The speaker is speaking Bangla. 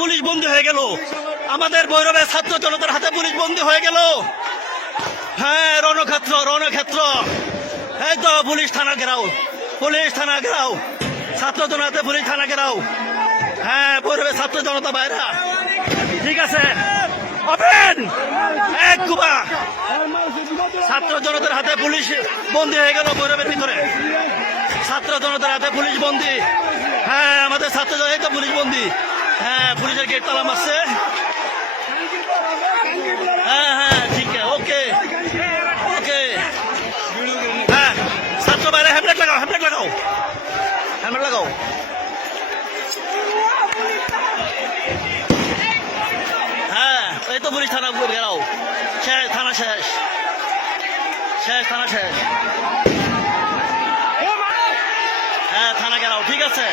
পুলিশ বন্দী হয়ে গেল, আমাদের ভৈরবের ছাত্র জনতার হাতে পুলিশ বন্দী হয়ে গেল। হ্যাঁ, রণক্ষেত্র এই তো পুলিশ থানা ঘেরাও, ছাত্র জনতাতে পুলিশ থানা ঘেরাও। হ্যাঁ, ভৈরবের ছাত্র জনতা বাইরা, ঠিক আছে, ওপেন এক কুবা। ছাত্র জনতার হাতে পুলিশ বন্দী হয়ে গেল ভৈরবের ভিতরে, ছাত্র জনতার হাতে পুলিশ বন্দী। হ্যাঁ, আমাদের ছাত্র জনতা পুলিশ বন্দী। হ্যাঁ, পুলিশের গেট তালা মারছে। হ্যাঁ, ঠিক আছে, ওকে। হ্যাঁ, ছাত্র বাইরে হেলমেট লাগাও। হ্যাঁ, এই তো পুলিশ থানা ঘেরাও, থানা শেষ। হ্যাঁ, থানা ঘেরাও, ঠিক আছে।